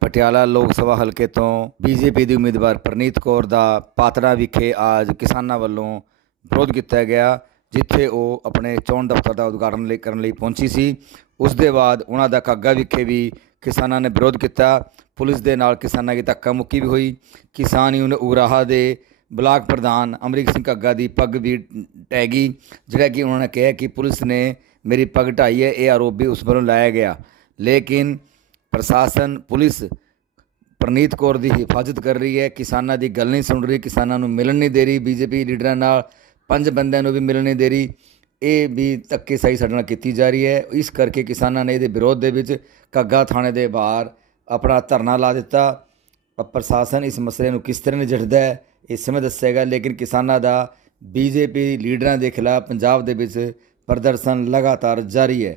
ਪਟਿਆਲਾ ਲੋਕ ਸਭਾ ਹਲਕੇ ਤੋਂ ਬੀਜੇਪੀ ਦੀ ਉਮੀਦਵਾਰ ਪ੍ਰਨੀਤ ਕੌਰ ਦਾ ਪਾਤੜਾ ਵਿਖੇ ਅੱਜ ਕਿਸਾਨਾਂ ਵੱਲੋਂ ਵਿਰੋਧ ਕੀਤਾ ਗਿਆ, ਜਿੱਥੇ ਉਹ ਆਪਣੇ ਚੋਣ ਦਫ਼ਤਰ ਦਾ ਉਦਘਾਟਨ ਲਈ ਕਰਨ ਲਈ ਪਹੁੰਚੀ ਸੀ। ਉਸ ਦੇ ਬਾਅਦ ਉਹਨਾਂ ਦਾ ਕਾਗਾ ਵਿਖੇ ਵੀ ਕਿਸਾਨਾਂ ਨੇ ਵਿਰੋਧ ਕੀਤਾ। ਪੁਲਿਸ ਦੇ ਨਾਲ ਕਿਸਾਨਾਂ ਦੀ ਧੱਕਾ ਮੁੱਕੀ ਵੀ ਹੋਈ। ਕਿਸਾਨ ਯੂਨੀਅਨ ਉਰਾਹਾ ਦੇ ਬਲਾਕ ਪ੍ਰਧਾਨ ਅਮਰੀਕ ਸਿੰਘ ਕੱਗਾ ਦੀ ਪੱਗ ਵੀ ਟਹਿ ਗਈ, ਜਿਹੜਾ ਕਿ ਉਹਨਾਂ ਨੇ ਕਿਹਾ ਕਿ ਪੁਲਿਸ ਨੇ ਮੇਰੀ ਪੱਗ ਢਾਈ ਹੈ, ਇਹ ਆਰੋਪ ਵੀ ਉਸ ਵੱਲੋਂ ਲਾਇਆ ਗਿਆ। ਲੇਕਿਨ ਪ੍ਰਸ਼ਾਸਨ, ਪੁਲਿਸ ਪ੍ਰਨੀਤ ਕੌਰ ਦੀ ਹਿਫਾਜ਼ਤ ਕਰ ਰਹੀ ਹੈ। ਕਿਸਾਨਾਂ ਦੀ ਗੱਲ ਨਹੀਂ ਸੁਣ ਰਹੀ, ਕਿਸਾਨਾਂ ਨੂੰ ਮਿਲਣ ਨਹੀਂ ਦੇ ਰਹੀ। ਬੀਜੇਪੀ ਲੀਡਰਾਂ ਨਾਲ ਪੰਜ ਬੰਦਿਆਂ ਨੂੰ ਵੀ ਮਿਲਣ ਨਹੀਂ ਦੇ ਰਹੀ। ਇਹ ਵੀ ਧੱਕੇ ਸਹੀ ਸਾਡੇ ਨਾਲ ਕੀਤੀ ਜਾ ਰਹੀ ਹੈ। ਇਸ ਕਰਕੇ ਕਿਸਾਨਾਂ ਨੇ ਇਹਦੇ ਵਿਰੋਧ ਦੇ ਵਿੱਚ ਕੱਗਾ ਥਾਣੇ ਦੇ ਬਾਹਰ ਆਪਣਾ ਧਰਨਾ ਲਾ ਦਿੱਤਾ। ਪ੍ਰਸ਼ਾਸਨ ਇਸ ਮਸਲੇ ਨੂੰ ਕਿਸ ਤਰ੍ਹਾਂ ਨਜਿੱਠਦਾ ਹੈ ਇਸ ਸਮੇਂ ਦੱਸੇਗਾ। ਲੇਕਿਨ ਕਿਸਾਨਾਂ ਦਾ ਬੀਜੇਪੀ ਲੀਡਰਾਂ ਦੇ ਖਿਲਾਫ ਪੰਜਾਬ ਦੇ ਵਿੱਚ ਪ੍ਰਦਰਸ਼ਨ ਲਗਾਤਾਰ ਜਾਰੀ ਹੈ।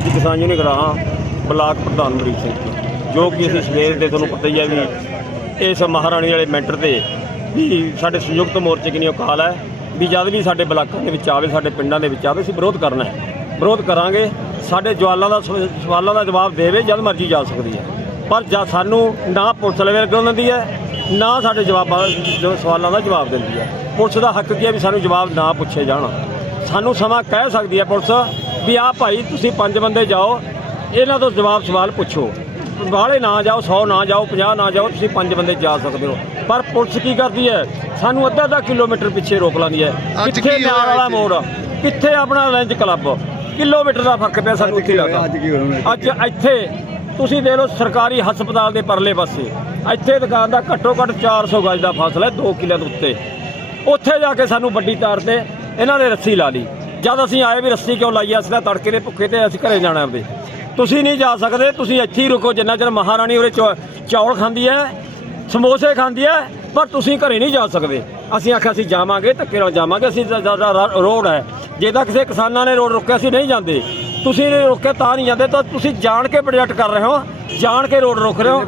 ਭਾਰਤੀ ਕਿਸਾਨ ਯੂਨੀਅਨ ਗਰਾਹਾਂ ਬਲਾਕ ਪ੍ਰਧਾਨ ਮਰੀਕ ਸਿੰਘ ਜੀ। ਜੋ ਕਿ ਅਸੀਂ ਸਵੇਰ ਦੇ ਤੁਹਾਨੂੰ ਪਤਾ ਹੀ ਹੈ ਵੀ ਇਸ ਮਹਾਰਾਣੀ ਵਾਲੇ ਮੈਂਟਰ ਤੇ ਵੀ ਸਾਡੇ ਸੰਯੁਕਤ ਮੋਰਚੇ ਕਿੰਨੀ ਕਾਲ ਹੈ, ਵੀ ਜਦ ਵੀ ਸਾਡੇ ਬਲਾਕਾਂ ਦੇ ਵਿੱਚ ਆਵੇ, ਸਾਡੇ ਪਿੰਡਾਂ ਦੇ ਵਿੱਚ ਆਵੇ, ਅਸੀਂ ਵਿਰੋਧ ਕਰਨਾ ਹੈ। ਵਿਰੋਧ ਕਰਾਂਗੇ, ਸਾਡੇ ਜਵਾਲਾਂ ਦਾ ਸਵਾਲਾਂ ਦਾ ਜਵਾਬ ਦੇਵੇ ਜਦ ਮਰਜ਼ੀ ਜਾ ਸਕਦੀ ਹੈ। ਪਰ ਜਦ ਸਾਨੂੰ ਨਾ ਪੁਲਿਸ ਲੈਵਲ ਲੱਗਣ ਦਿੰਦੀ ਹੈ, ਨਾ ਸਾਡੇ ਜਵਾਬਾਂ ਸਵਾਲਾਂ ਦਾ ਜਵਾਬ ਦਿੰਦੀ ਹੈ। ਪੁਲਿਸ ਦਾ ਹੱਕ ਕੀ ਹੈ ਵੀ ਸਾਨੂੰ ਜਵਾਬ ਨਾ ਪੁੱਛੇ ਜਾਣ? ਸਾਨੂੰ ਸਮਾਂ ਕਹਿ ਸਕਦੀ ਹੈ ਪੁਲਿਸ ਵੀ ਆਹ ਭਾਈ ਤੁਸੀਂ ਪੰਜ ਬੰਦੇ ਜਾਓ ਇਹਨਾਂ ਤੋਂ ਜਵਾਬ ਸਵਾਲ ਪੁੱਛੋ। ਬਾਹਲੇ ਨਾ ਜਾਓ 100 ਨਾ ਜਾਓ 50 ਨਾ ਜਾਓ ਤੁਸੀਂ ਪੰਜ ਬੰਦੇ ਜਾ ਸਕਦੇ ਹੋ। ਪਰ ਪੁਲਿਸ ਕੀ ਕਰਦੀ ਹੈ? ਸਾਨੂੰ ਅੱਧਾ ਅੱਧਾ ਕਿਲੋਮੀਟਰ ਪਿੱਛੇ ਰੋਕ ਲਾਂਦੀ ਹੈ। ਕਿੱਥੇ ਨਾਲ ਵਾਲਾ? ਮੋੜ ਕਿੱਥੇ ਆਪਣਾ ਲੰਚ ਕਲੱਬ? ਕਿਲੋਮੀਟਰ ਦਾ ਫ਼ਰਕ ਪਿਆ ਸਾਨੂੰ ਉੱਥੇ ਲੱਗਦਾ। ਅੱਜ ਇੱਥੇ ਤੁਸੀਂ ਦੇਖ ਲਓ ਸਰਕਾਰੀ ਹਸਪਤਾਲ ਦੇ ਪਰਲੇ ਪਾਸੇ। ਇੱਥੇ ਦੁਕਾਨ ਦਾ ਘੱਟੋ ਘੱਟ 400 ਗਜ ਦਾ ਫਾਸਲਾ ਹੈ 2 ਕਿਲੇ ਦੇ ਉੱਤੇ। ਉੱਥੇ ਜਾ ਕੇ ਸਾਨੂੰ ਵੱਡੀ ਤਾਰ ਤੇ ਇਹਨਾਂ ਨੇ ਰੱਸੀ ਲਾ ਲਈ। ਜਦ ਅਸੀਂ ਆਏ ਵੀ ਰੱਸੀ ਕਿਉਂ ਲਾਈ ਅਸੀਂ ਤਾਂ ਤੜਕੇ ਦੇ ਭੁੱਖੇ ਤੇ ਅਸੀਂ ਘਰੇ ਜਾਣਾ ਆਪਦੇ ਤੁਸੀਂ ਨਹੀਂ ਜਾ ਸਕਦੇ ਤੁਸੀਂ ਇੱਥੇ ਹੀ ਰੁਕੋ ਜਿੰਨਾ ਚਿਰ ਮਹਾਰਾਣੀ ਉਰੇ ਚੌ- ਚੌਲ ਖਾਂਦੀ ਹੈ ਸਮੋਸੇ ਖਾਂਦੀ ਹੈ ਪਰ ਤੁਸੀਂ ਘਰੇ ਨਹੀਂ ਜਾ ਸਕਦੇ। ਅਸੀਂ ਆਖਿਆ ਅਸੀਂ ਜਾਵਾਂਗੇ ਧੱਕੇ ਨਾਲ ਜਾਵਾਂਗੇ ਅਸੀਂ ਜ਼ਿਆਦਾ ਰੋਡ ਹੈ। ਜੇ ਤਾਂ ਕਿਸੇ ਕਿਸਾਨਾਂ ਨੇ ਰੋਡ ਰੋਕਿਆ ਅਸੀਂ ਨਹੀਂ ਜਾਂਦੇ। ਤੁਸੀਂ ਨੇ ਰੋਕਿਆ ਤਾਂ ਨਹੀਂ ਜਾਂਦੇ ਤਾਂ ਤੁਸੀਂ ਜਾਣ ਕੇ ਪ੍ਰੋਜੈਕਟ ਕਰ ਰਹੇ ਹੋ। ਜਾਣ ਕੇ ਰੋਡ ਰੋਕ ਰਹੇ ਹੋ।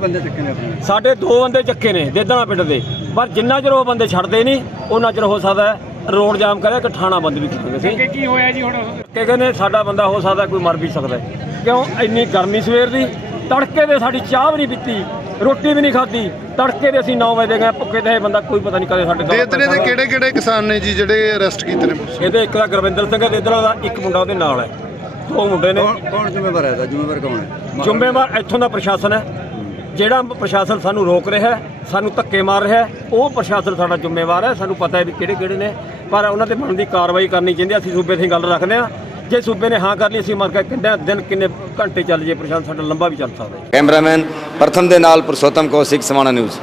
ਸਾਡੇ ਦੋ ਬੰਦੇ ਚੱਕੇ ਨੇ ਦੇਦਣਾ ਪਿੰਡ ਦੇ। ਪਰ ਜਿੰਨਾ ਚਿਰ ਉਹ ਬੰਦੇ ਛੱਡਦੇ ਨਹੀਂ ਉਹਨਾਂ ਚਿਰ ਹੋ ਸਕਦਾ ਹੈ ਰੋਡ ਜਾਮ ਕਰਿਆ ਕਿ ਥਾਣਾ ਬੰਦ ਵੀ ਕੀਤਾ ਸੀ। ਕਿ ਕੀ ਹੋਇਆ ਜੀ ਹੁਣ? ਕਿ ਕਹਿੰਦੇ ਸਾਡਾ ਬੰਦਾ ਹੋ ਸਕਦਾ ਕੋਈ ਮਰ ਵੀ ਸਕਦਾ ਹੈ। ਕਿਉਂ? ਇੰਨੀ ਗਰਮੀ ਸਵੇਰ ਦੀ ਤੜਕੇ ਦੇ ਸਾਡੀ ਚਾਹ ਵੀ ਨਹੀਂ ਪੀਤੀ ਰੋਟੀ ਵੀ ਨਹੀਂ ਖਾਧੀ ਤੜਕੇ ਦੇ ਅਸੀਂ 9 ਵਜੇ ਗਏ ਭੁੱਖੇ ਤੇ ਇਹ ਬੰਦਾ ਕੋਈ ਪਤਾ ਨਹੀਂ ਕਦੇ ਸਾਡੇ ਗਲ ਦੇਦਰੇ ਦੇ ਪੈਂਦਾ। ਕਿਹੜੇ ਕਿਹੜੇ ਕਿਸਾਨ ਨੇ ਜੀ ਜਿਹੜੇ ਅਰੈਸਟ ਕੀਤੇ ਨੇ ਪੁਲਿਸ? ਨੇ? ਇਹਦੇ ਇੱਕ ਦਾ ਗੁਰਵਿੰਦਰ ਸਿੰਘ ਦੇ ਇਧਰੋਂ ਦਾ ਇੱਕ ਮੁੰਡਾ ਉਹਦੇ ਨਾਲ ਹੈ। ਦੋ ਮੁੰਡੇ ਨੇ। ਕੌਣ ਕੌਣ ਜ਼ਿੰਮੇਵਾਰ ਹੈ ਦਾ ਜ਼ਿੰਮੇਵਾਰ ਕੌਣ ਹੈ? ਜ਼ਿੰਮੇਵਾਰ ਇੱਥੋਂ ਦਾ ਪ੍ਰਸ਼ਾਸਨ ਹੈ। ਜਿਹੜਾ ਪ੍ਰਸ਼ਾਸਨ ਸਾਨੂੰ ਰੋਕ ਰਿਹਾ ਸਾਨੂੰ ਧੱਕੇ ਮਾਰ ਰਿਹਾ ਉਹ ਪ੍ਰਸ਼ਾਸਨ ਸਾਡਾ ਜ਼ਿੰਮੇਵਾਰ ਹੈ। ਸਾਨੂੰ ਪਤਾ ਹੈ ਵੀ ਕਿਹੜੇ ਕਿਹੜੇ ਨੇ, ਪਰ ਉਹਨਾਂ ਤੇ ਬਣਦੀ ਕਾਰਵਾਈ ਕਰਨੀ ਚਾਹੀਦੀ ਹੈ। ਅਸੀਂ ਸੂਬੇ ਦੀ ਗੱਲ ਰੱਖਦੇ ਹਾਂ। ਜੇ ਸੂਬੇ ਨੇ ਹਾਂ ਕਰ ਲਈ ਅਸੀਂ ਮਰ ਕੇ ਕਿੰਨੇ ਦਿਨ, ਕਿੰਨੇ ਘੰਟੇ ਚੱਲ ਜੇ ਪ੍ਰਸ਼ਾਸਨ ਸਾਡਾ ਲੰਬਾ ਵੀ ਚੱਲ ਸਕਦਾ ਹੈ। ਕੈਮਰਾਮੈਨ ਪ੍ਰਥਮ ਦੇ ਨਾਲ ਪੁਰਸ਼ੋਤਮ ਕੌਸ਼ਿਕ, ਸਮਾਣਾ ਨਿਊਜ਼।